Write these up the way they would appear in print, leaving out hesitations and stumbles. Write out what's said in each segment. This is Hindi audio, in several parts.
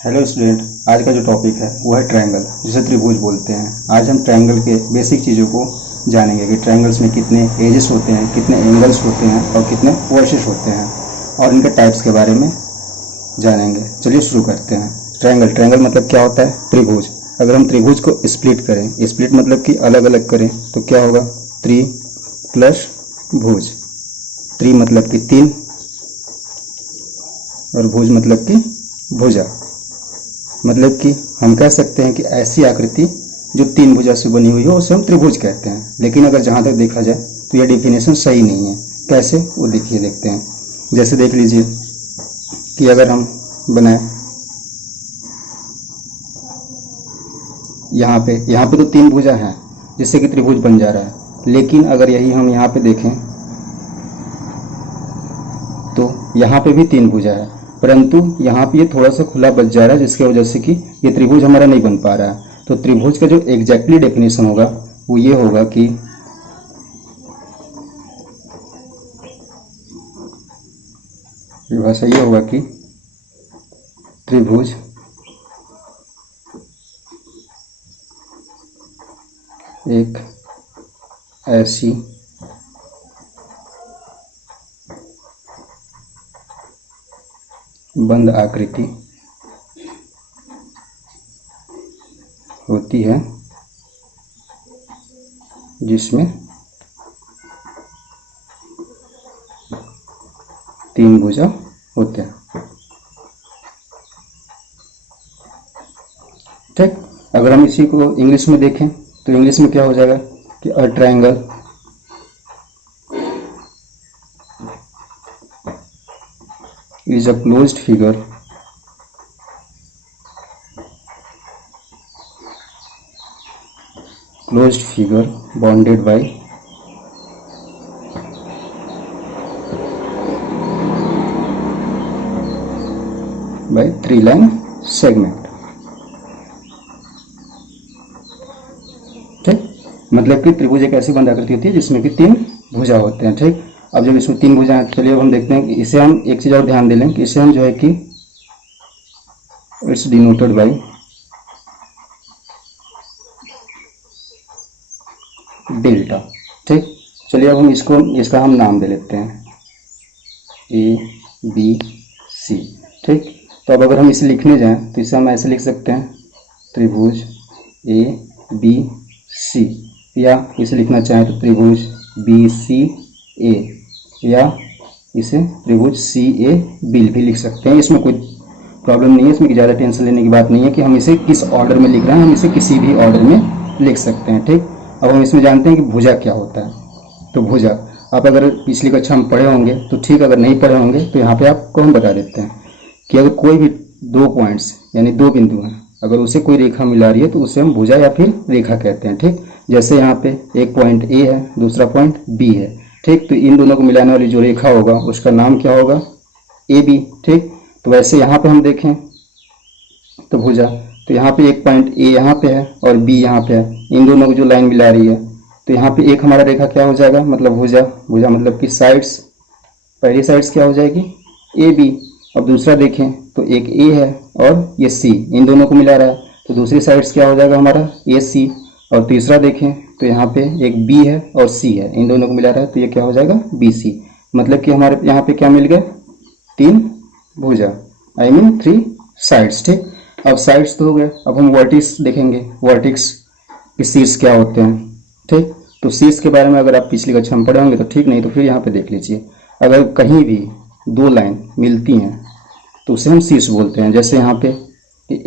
हेलो स्टूडेंट, आज का जो टॉपिक है वो है ट्रायंगल, जिसे त्रिभुज बोलते हैं। आज हम ट्रायंगल के बेसिक चीज़ों को जानेंगे कि ट्रायंगल्स में कितने एजेस होते हैं, कितने एंगल्स होते हैं और कितने वर्सेस होते हैं, और इनके टाइप्स के बारे में जानेंगे। चलिए शुरू करते हैं। ट्रायंगल ट्रायंगल मतलब क्या होता है? त्रिभुज। अगर हम त्रिभुज को स्प्लिट करें, स्प्लिट मतलब कि अलग अलग करें, तो क्या होगा? त्रि प्लस भुज। त्रि मतलब कि तीन और भुज मतलब कि भुजा। मतलब कि हम कह सकते हैं कि ऐसी आकृति जो तीन भुजा से बनी हुई हो उसे हम त्रिभुज कहते हैं। लेकिन अगर जहाँ तक देखा जाए तो यह डिफिनेशन सही नहीं है। कैसे, वो देखते हैं। जैसे देख लीजिए कि अगर हम बनाए यहाँ पे तो तीन भुजा हैं जिससे कि त्रिभुज बन जा रहा है। लेकिन अगर यही हम यहाँ पे देखें तो यहाँ पे भी तीन भुजा है, परंतु यहाँ पे ये थोड़ा सा खुला बच जा रहा है, जिसकी वजह से कि ये त्रिभुज हमारा नहीं बन पा रहा है। तो त्रिभुज का जो एग्जैक्टली डेफिनेशन होगा वो ये होगा कि भाषा ये होगा कि त्रिभुज एक ऐसी बंद आकृति होती है जिसमें तीन भुजा होते हैं। ठीक, अगर हम इसी को इंग्लिश में देखें तो इंग्लिश में क्या हो जाएगा कि a triangle is a closed figure bounded by three line segment। ठीक, मतलब कि त्रिभुज एक ऐसी बंद आकृति होती है जिसमें कि तीन भुजा होते हैं। ठीक, अब जब इसमें तीन भुजा हैं, चलिए अब हम देखते हैं कि इसे हम एक चीज़ और ध्यान दे लें कि इसे हम जो है कि इट्स डिनोटेड बाय डेल्टा। ठीक, चलिए अब हम इसका हम नाम दे लेते हैं ABC। ठीक, तो अब अगर हम इसे लिखने जाएं तो इसे हम ऐसे लिख सकते हैं त्रिभुज ABC, या इसे लिखना चाहें तो त्रिभुज BCA, या इसे त्रिभुज CAB भी लिख सकते हैं। इसमें कोई प्रॉब्लम नहीं है, इसमें ज़्यादा टेंशन लेने की बात नहीं है कि हम इसे किस ऑर्डर में लिख रहे हैं। हम इसे किसी भी ऑर्डर में लिख सकते हैं। ठीक, अब हम इसमें जानते हैं कि भुजा क्या होता है। तो भुजा आप अगर पिछली कक्षा में पढ़े होंगे तो ठीक, अगर नहीं पढ़े होंगे तो यहाँ पे आपको हम बता देते हैं कि अगर कोई भी दो पॉइंट्स यानी दो बिंदु हैं, अगर उसे कोई रेखा मिला रही है तो उसे हम भुजा या फिर रेखा कहते हैं। ठीक, जैसे यहाँ पे एक पॉइंट A है, दूसरा पॉइंट B है। ठीक, तो इन दोनों को मिलाने वाली जो रेखा होगा उसका नाम क्या होगा? AB। ठीक, तो वैसे यहाँ पे हम देखें तो भुजा, तो यहाँ पे एक पॉइंट A यहाँ पे है और B यहाँ पे है, इन दोनों को जो लाइन मिला रही है, तो यहाँ पे एक हमारा रेखा क्या हो जाएगा? मतलब भुजा। भुजा मतलब कि साइड्स, पहली साइड्स क्या हो जाएगी? AB। अब दूसरा देखें तो एक A है और ये C, इन दोनों को मिला रहा है, तो दूसरी साइड्स क्या हो जाएगा हमारा? AC। और तीसरा देखें तो यहाँ पे एक B है और C है, इन दोनों को मिला रहा है, तो ये क्या हो जाएगा? BC। मतलब कि हमारे यहाँ पे क्या मिल गए? तीन भुजा, आई मीन थ्री साइड्स। ठीक, अब साइड्स तो हो गए, अब हम वर्टिक्स देखेंगे। वर्टिक्स के शीर्ष क्या होते हैं? ठीक, तो शीर्ष के बारे में अगर आप पिछली कक्षा में पढ़े होंगे तो ठीक, नहीं तो फिर यहाँ पे देख लीजिए। अगर कहीं भी दो लाइन मिलती हैं तो उसे हम शीर्ष बोलते हैं। जैसे यहाँ पे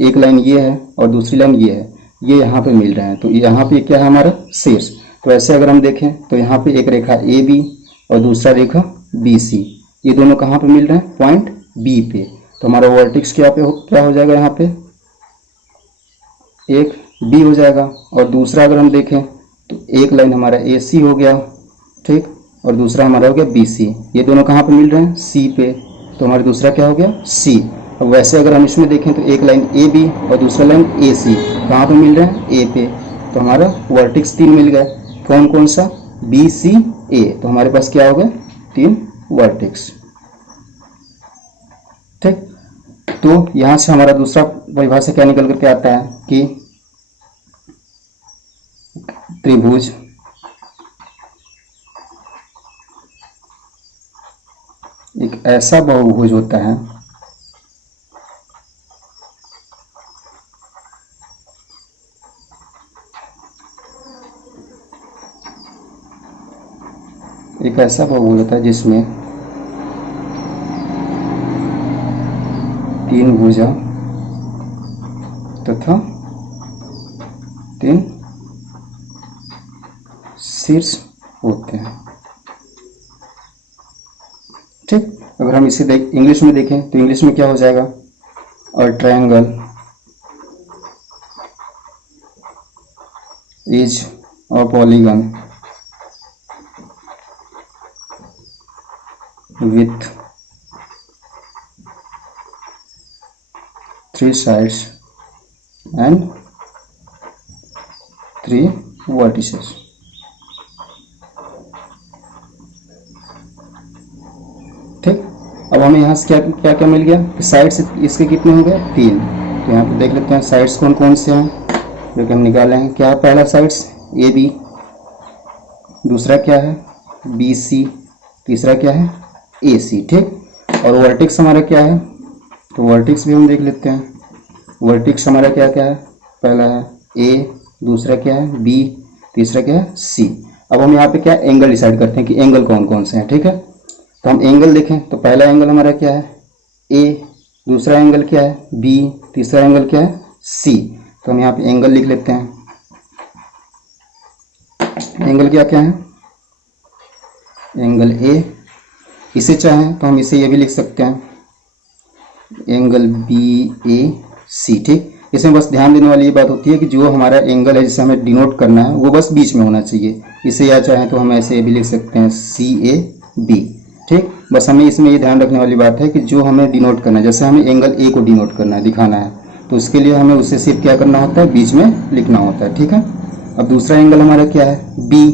एक लाइन ये है और दूसरी लाइन ये है, ये यहाँ पे मिल रहे हैं, तो यहाँ पे क्या है हमारा? शीर्ष। तो ऐसे अगर हम देखें तो यहाँ पे एक रेखा AB और दूसरा रेखा BC, ये दोनों कहाँ पे मिल रहे हैं? पॉइंट B पे। तो हमारा वर्टिक्स क्या हो जाएगा? यहाँ पे एक B हो जाएगा, और दूसरा अगर हम देखें तो एक लाइन हमारा AC हो गया। ठीक, और दूसरा हमारा हो गया BC, ये दोनों कहाँ पे मिल रहे हैं? C पे, तो हमारा दूसरा क्या हो गया? C। अब वैसे अगर हम इसमें देखें तो एक लाइन AB और दूसरा लाइन AC कहाँ पे मिल रहे हैं? A पे, तो हमारा वर्टिक्स तीन मिल गए। कौन कौन सा? BCA। तो हमारे पास क्या हो गए? तीन वर्टेक्स। ठीक, तो यहाँ से हमारा दूसरा परिभाषा क्या निकल करके आता है कि त्रिभुज एक ऐसा बहुभुज होता है जिसमें तीन भुजा तथा तीन शीर्ष होते हैं। ठीक, अगर हम इसे इंग्लिश में देखें तो इंग्लिश में क्या हो जाएगा, a triangle is a polygon with 3 sides and 3 vertices। ठीक, अब हमें यहाँ से क्या क्या मिल गया कि साइड्स इसके कितने हो गए, 3। तो यहाँ पे देख लेते हैं साइड्स कौन कौन से हैं जो कि हम निकाले हैं। क्या है पहला साइड्स ए बी, दूसरा क्या है बी सी, तीसरा क्या है ए सी। ठीक, और वर्टेक्स हमारा क्या है, तो वर्टेक्स भी हम देख लेते हैं। वर्टेक्स हमारा क्या क्या है, पहला है ए, दूसरा क्या है बी, तीसरा क्या है सी। अब हम यहाँ पे क्या एंगल डिसाइड करते हैं कि एंगल कौन कौन से हैं। ठीक है, तो हम एंगल देखें तो पहला एंगल हमारा क्या है ए, दूसरा एंगल क्या है बी, तीसरा एंगल क्या है सी। तो हम यहाँ पे एंगल लिख लेते हैं। एंगल क्या क्या है, एंगल ए, इसे चाहें तो हम इसे ये भी लिख सकते हैं एंगल बी ए सी। ठीक, इसमें बस ध्यान देने वाली ये बात होती है कि जो हमारा एंगल है जिसे हमें डिनोट करना है वो बस बीच में होना चाहिए। इसे या चाहें तो हम ऐसे भी लिख सकते हैं सी ए बी। ठीक, बस हमें इसमें ये ध्यान रखने वाली बात है कि जो हमें डिनोट करना है, जैसे हमें एंगल ए को डिनोट करना है, दिखाना है, तो उसके लिए हमें उसे सिर्फ क्या करना होता है, बीच में लिखना होता है। ठीक है, अब दूसरा एंगल हमारा क्या है बी,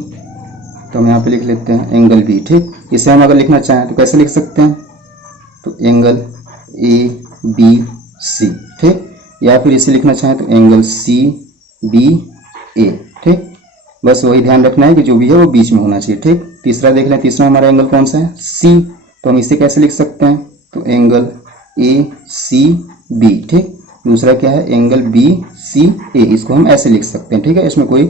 तो हम यहाँ पे लिख लेते हैं एंगल बी। ठीक, इसे हम अगर लिखना चाहें तो कैसे लिख सकते हैं, तो एंगल ए बी सी। ठीक, या फिर इसे लिखना चाहें तो एंगल सी बी ए। ठीक, बस वही ध्यान रखना है कि जो भी है वो बीच में होना चाहिए। ठीक, तीसरा देख लें, तीसरा हमारा एंगल कौन सा है सी, तो हम इसे कैसे लिख सकते हैं, तो एंगल ए सी बी। ठीक, दूसरा क्या है एंगल बी सी ए, इसको हम ऐसे लिख सकते हैं। ठीक है, इसमें कोई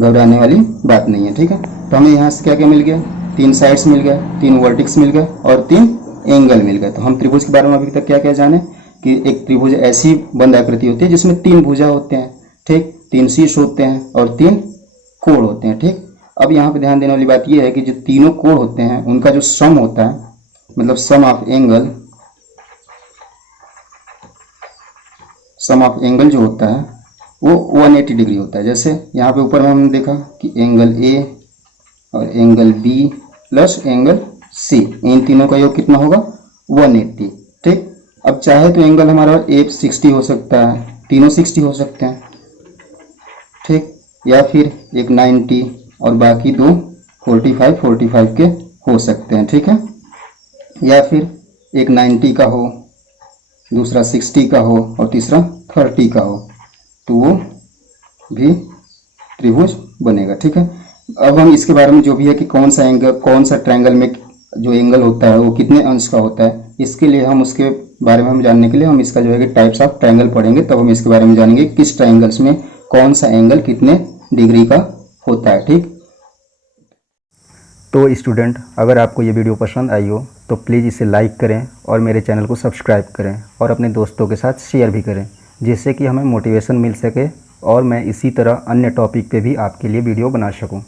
घबराने वाली बात नहीं है। ठीक है, तो हमें यहाँ से क्या क्या मिल गया, 3 साइड्स मिल गए, 3 वर्टेक्स मिल गए और 3 एंगल मिल गए। तो हम त्रिभुज के बारे में अभी तक क्या क्या जाने कि एक त्रिभुज ऐसी बंद आकृति होती है जिसमें 3 भुजा होते हैं। ठीक, 3 शीर्ष होते हैं और 3 कोण होते हैं। ठीक, अब यहाँ पे ध्यान देने वाली बात यह है कि जो तीनों कोण होते हैं उनका जो सम होता है, मतलब सम ऑफ एंगल जो होता है वो 180 डिग्री होता है। जैसे यहाँ पे ऊपर में हमने देखा कि एंगल ए और angle B plus angle C, इन तीनों का योग कितना होगा 180। ठीक, अब चाहे तो एंगल हमारा एक 60 हो सकता है, तीनों 60 हो सकते हैं। ठीक, या फिर एक 90 और बाकी दो 45 के हो सकते हैं। ठीक है, या फिर एक 90 का हो, दूसरा 60 का हो और तीसरा 30 का हो, तो वो भी त्रिभुज बनेगा। ठीक है, अब हम इसके बारे में जो भी है कि कौन सा एंगल, कौन सा ट्रायंगल में जो एंगल होता है वो कितने अंश का होता है, इसके लिए हम उसके बारे में हम जानने के लिए हम इसका जो है कि टाइप्स ऑफ ट्रायंगल पढ़ेंगे, तब हम इसके बारे में जानेंगे किस ट्रायंगल्स में कौन सा एंगल कितने डिग्री का होता है। ठीक, तो स्टूडेंट, अगर आपको ये वीडियो पसंद आई हो तो प्लीज़ इसे लाइक करें और मेरे चैनल को सब्सक्राइब करें और अपने दोस्तों के साथ शेयर भी करें, जिससे कि हमें मोटिवेशन मिल सके और मैं इसी तरह अन्य टॉपिक पे भी आपके लिए वीडियो बना सकूं।